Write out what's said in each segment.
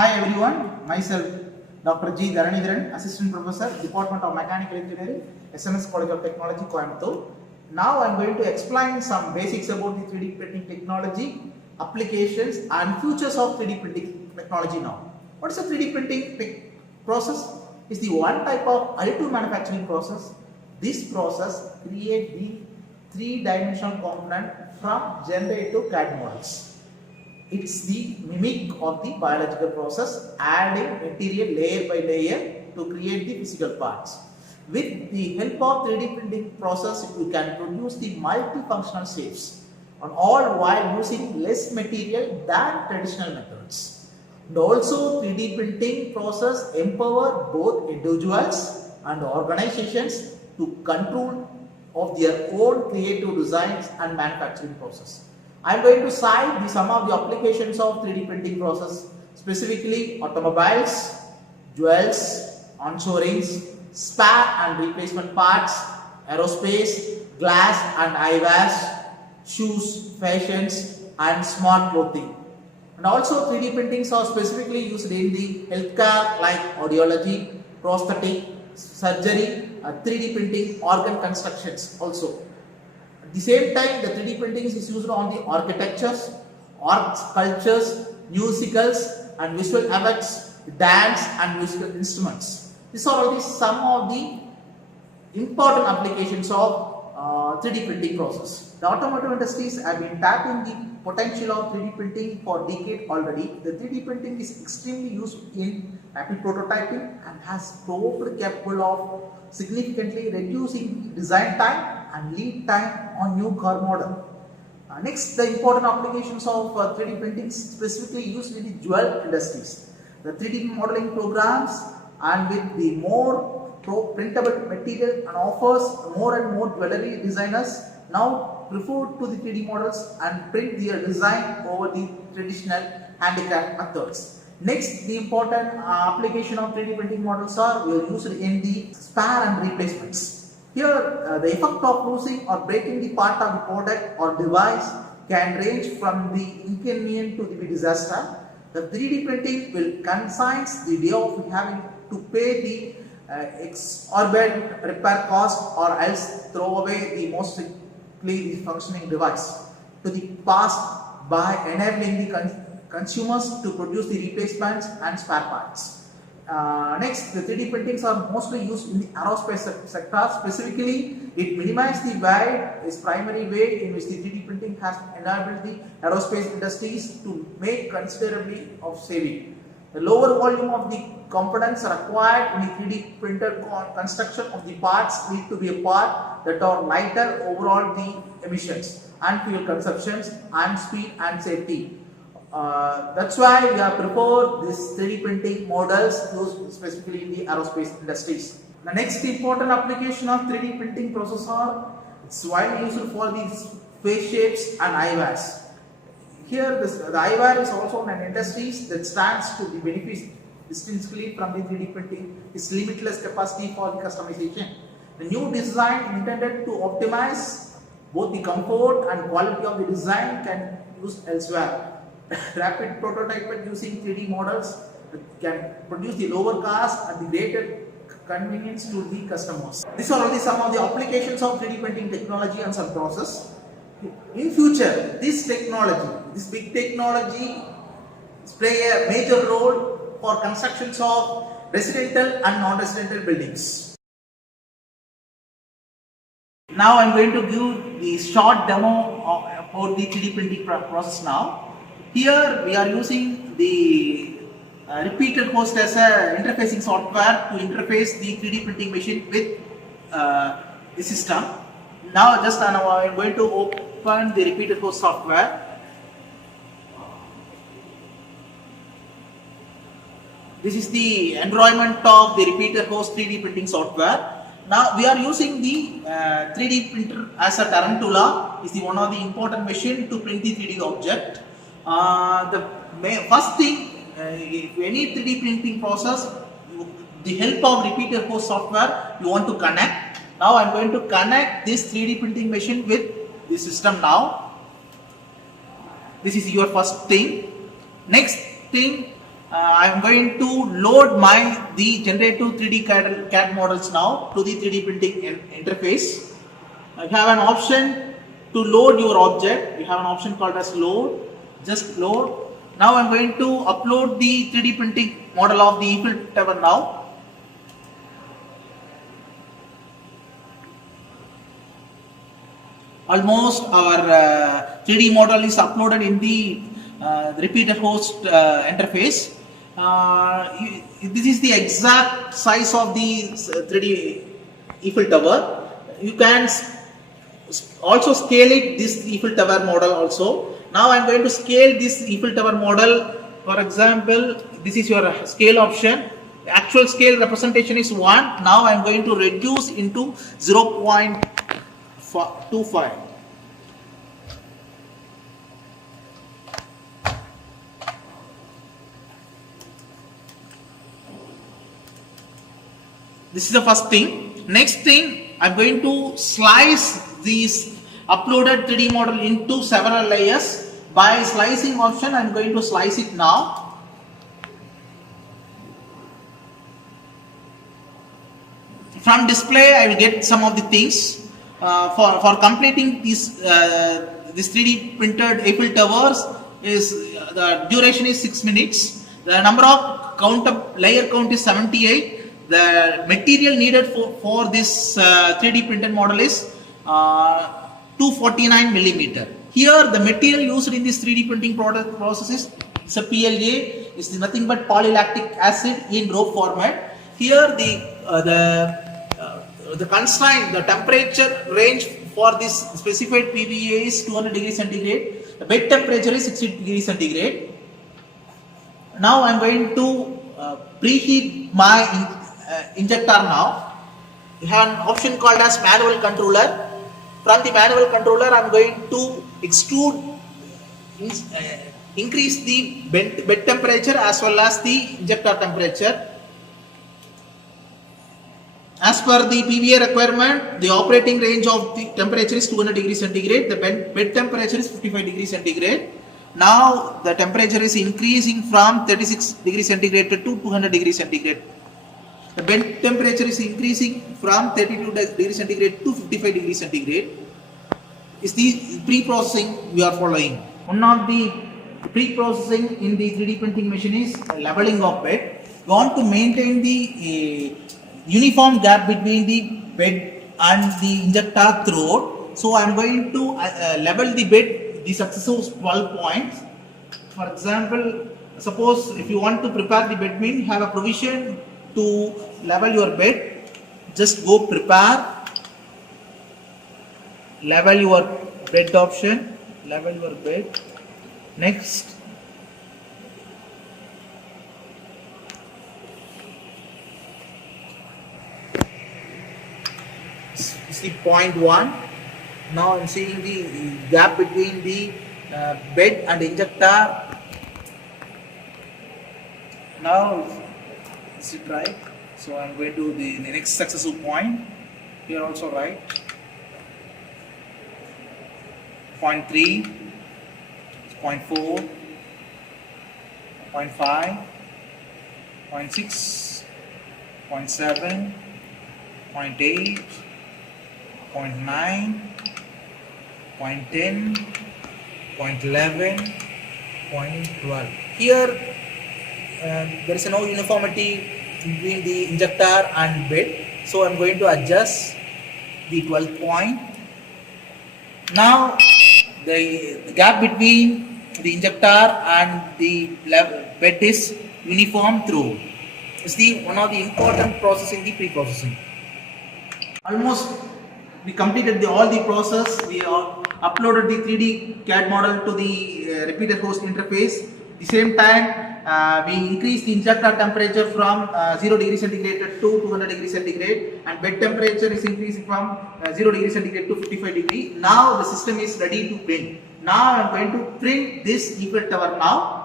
Hi everyone, myself Dr. G. Tharanitharan, Assistant Professor, Department of Mechanical Engineering, SMS College of Technology, Coimbatore. Now I am going to explain some basics about the 3D printing technology, applications and futures of 3D printing technology now. What is a 3D printing process? It's the one type of additive manufacturing process. This process creates the three-dimensional component from generative CAD models. It's the mimic of the biological process, adding material layer by layer to create the physical parts. With the help of 3D printing process, you can produce the multifunctional shapes, and all while using less material than traditional methods. And also 3D printing process empower both individuals and organizations to control of their own creative designs and manufacturing process. I am going to cite some of the applications of 3D printing process, specifically automobiles, jewels, onshoring, spare and replacement parts, aerospace, glass and eyewear, shoes, fashions and smart clothing. And also 3D printings are specifically used in the healthcare like audiology, prosthetic, surgery, 3D printing, organ constructions also. At the same time, the 3D printing is used on the architectures, art sculptures, musicals and visual effects, dance and musical instruments. These are only some of the important applications of 3D printing process. The automotive industries have been tapping the potential of 3D printing for decades already. The 3D printing is extremely used in rapid prototyping and has proved capable of significantly reducing design time and lead time on new car model. Next, the important applications of 3D printing specifically used in the jewel industries. The 3D modeling programs and with the more printable material and offers more and more jewelry designers now prefer to the 3D models and print their design over the traditional handicraft methods. Next, the important application of 3D printing models are used in the spare and replacements. Here, the effect of losing or breaking the part of the product or device can range from the inconvenient to the disaster. The 3D printing will consigns the way of having to pay the exorbitant repair cost or else throw away the mostly functioning device to the past by enabling the consumers to produce the replacements and spare parts. Next, the 3D printings are mostly used in the aerospace sector. Specifically, it minimizes the wide is primary way in which the 3D printing has enabled the aerospace industries to make considerably of saving. The lower volume of the components required in the 3D printed construction of the parts need to be a part that are lighter overall the emissions and fuel consumptions and speed and safety. That's why we have preferred this 3D printing models used specifically in the aerospace industries. The next important application of 3D printing process are it's widely used for these face shapes and eyewears. Here the eyewear is also an industry that stands to be benefit distinctly from the 3D printing. Its limitless capacity for the customization. The new design intended to optimize both the comfort and quality of the design can be used elsewhere. Rapid prototyping using 3D models can produce the lower cost and the greater convenience to the customers. These are only some of the applications of 3D printing technology and some process. In future, this big technology play a major role for constructions of residential and non-residential buildings. Now I am going to give the short demo about the 3D printing process now. Here we are using the repeated host as a interfacing software to interface the 3D printing machine with the system. Now I am going to open the repeated host software. This is the environment of the repeated host 3D printing software. Now we are using the 3D printer as a Tarantula. Is the one of the important machine to print the 3D object. The first thing, if any 3D printing process, the help of repeated host software, you want to connect. Now I am going to connect this 3D printing machine with the system now. This is your first thing. Next thing, I am going to load the generative 3D CAD models now to the 3D printing interface. You have an option to load your object. You have an option called as load. Just load. Now I am going to upload the 3D printing model of the Eiffel Tower now. Almost our 3D model is uploaded in the repeated host interface. This is the exact size of the 3D Eiffel Tower. You can also scale it, this Eiffel Tower model also. Now I am going to scale this Eiffel Tower model. For example, this is your scale option. The actual scale representation is 1. Now I am going to reduce into 0.25. This is the first thing. Next thing, I am going to slice this uploaded 3D model into several layers. By slicing option, I am going to slice it now. From display, I will get some of the things. For completing this 3D printed Eiffel Towers, the duration is 6 minutes. The number of layer count is 78. The material needed for this 3D printed model is 249 millimeter. Here the material used in this 3D printing process is a PLA. It's nothing but polylactic acid in rope format. Here the constraint, the temperature range for this specified PVA is 200 degrees centigrade. The bed temperature is 60 degrees centigrade. Now I am going to preheat my injector now. You have an option called as manual controller. From the manual controller, I am going to increase the bed temperature as well as the injector temperature. As per the PVA requirement, the operating range of the temperature is 200 degrees centigrade. The bed temperature is 55 degrees centigrade. Now the temperature is increasing from 36 degrees centigrade to 200 degrees centigrade. The bed temperature is increasing from 32 degrees centigrade to 55 degrees centigrade. Is the pre-processing we are following. One of the pre-processing in the 3D printing machine is leveling of bed. We want to maintain the uniform gap between the bed and the injector throat. So I am going to level the bed, the successive 12 points. For example, suppose if you want to prepare the bed mean, have a provision to level your bed. Just go prepare, level your bed option, level your bed. Next, see point 1. Now I am seeing the gap between the bed and injector. Now is it right? So I am going to the next successive point. Here also right. Point 3, point 4, point 5, point 6, point 7, point 8, point 9, point 10, point 11, point 12. Here there is no uniformity between the injector and bed, so I am going to adjust the 12th point. Now the gap between the injector and the bed is uniform through. It's one of the important process in the pre-processing. Almost we completed all the process. We uploaded the 3D CAD model to the repeated host interface. At the same time, we increased the injector temperature from 0 degrees centigrade to 200 degrees centigrade, and bed temperature is increasing from 0 degrees centigrade to 55 degrees. Now the system is ready to print. Now I am going to print this Eiffel Tower now.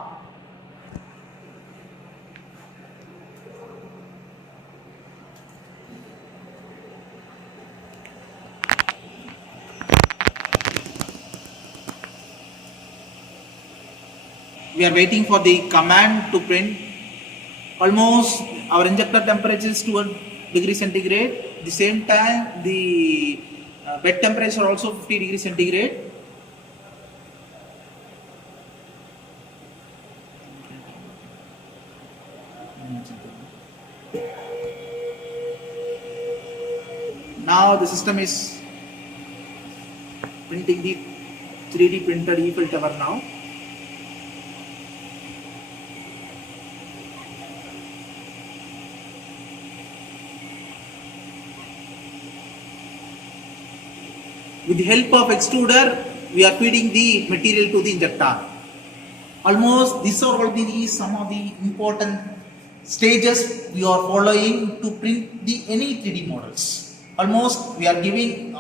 We are waiting for the command to print. Almost our injector temperature is 200 degrees centigrade. At the same time, the bed temperature also 50 degrees centigrade. Now the system is printing the 3D printed Eiffel Tower now. With the help of extruder, we are feeding the material to the injector. Almost these are all some of the important stages we are following to print any 3D models. Almost we are giving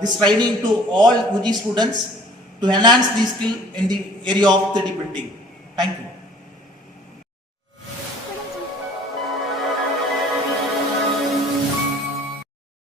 this training to all UG students to enhance the skill in the area of 3D printing. Thank you.